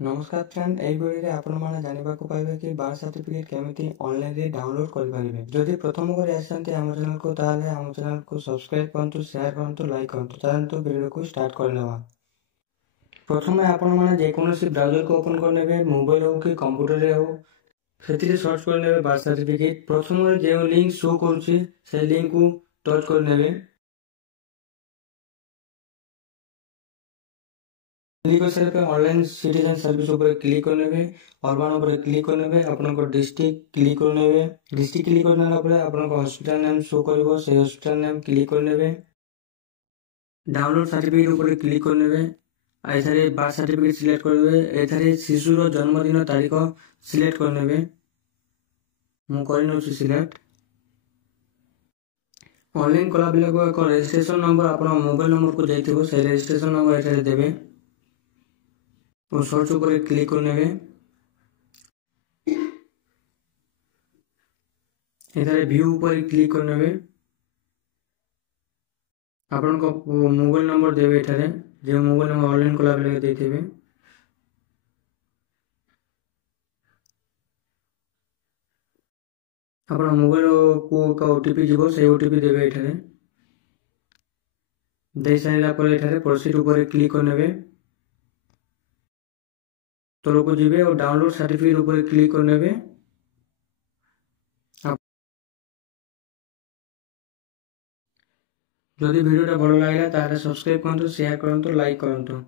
नमस्कार फ्रेंड এই ভিডিওରେ ଆପଣମାନେ ଜାଣିବାକୁ ପାଇବେ କି ବାର୍ଥ ସାର୍ଟିଫିକେଟ୍ କେମିତି ଅନଲାଇନରେ ଡାଉନଲୋଡ୍ କରିପାରିବେ। ଯଦି ପ୍ରଥମ କରି ଆସିଛନ୍ତି ଆମ ଚ୍ୟାନେଲକୁ ତାହେଲେ ଆମ ଚ୍ୟାନେଲକୁ ସବସ୍କ୍ରାଇବ୍ କରନ୍ତୁ, ସେୟାର କରନ୍ତୁ, ଲାଇକ୍ କରନ୍ତୁ। ଚାଲନ୍ତୁ ଭିଡ଼ିଓକୁ ଷ୍ଟାର୍ଟ କରିନେବା। ପ୍ରଥମେ ଆପଣମାନେ ଯେକୌଣସି ବ୍ରାଉଜରକୁ ଓପନ୍ କରିନେବେ, ମୋବାଇଲ ହେଉ କି କମ୍ପ୍ୟୁଟରରେ ହେଉ, ସେଥିରେ ସର୍ଚ୍ଚ କରିନେବେ ବାର୍ଥ ସାର୍ଟିଫିକେଟ୍। ପ୍ରଥମରେ ଯେଉଁ ଲିଙ୍କ ଶୋ କରୁଛି সেই ଲିଙ୍କକୁ ଟଚ୍ କରିନେବେ। क्लिक कर ऑनलाइन सिटीजन सर्विस ऊपर क्लिक करने अर्बान ऊपर क्लिक करने आपन डिस्ट्रिक्ट क्लिक करने डिस्ट्रिक्ट क्लिक करने आपन हॉस्पिटल नेम शो कर से हॉस्पिटल नेम क्लिक करने डाउनलोड सर्टिफिकेट ऊपर क्लिक करने एथारे बार्थ सर्टिफिकेट सिलेक्ट करेंगे। एथारे शिशुर जन्मदिन तारीख सिलेक्ट करने मु कर सिलेक्ट ऑनलाइन कला बेला को एक रजिस्ट्रेशन नंबर आपन मोबाइल नंबर को जाइथिबो से रजिस्ट्रेशन नंबर एथारे देबे और सर्च ऊपर क्लिक करने इधर व्यू ऊपर क्लिक करने आपन को मोबाइल नंबर देवे इठारे जे मोबाइल नंबर ऑनलाइन कला बेले देथिबे आपन मोबाइल को का ओटीपी जीवो से ओटीपी देवे इठारे दे साइला पर इठारे प्रोसीड ऊपर क्लिक करने तलो को जीवे और डाउनलोड सर्टिफिकेट ऊपर क्लिक करने जदि वीडियोटा भल लगे ताले सब्सक्राइब करंतु, शेयर करंतु, लाइक करंतु।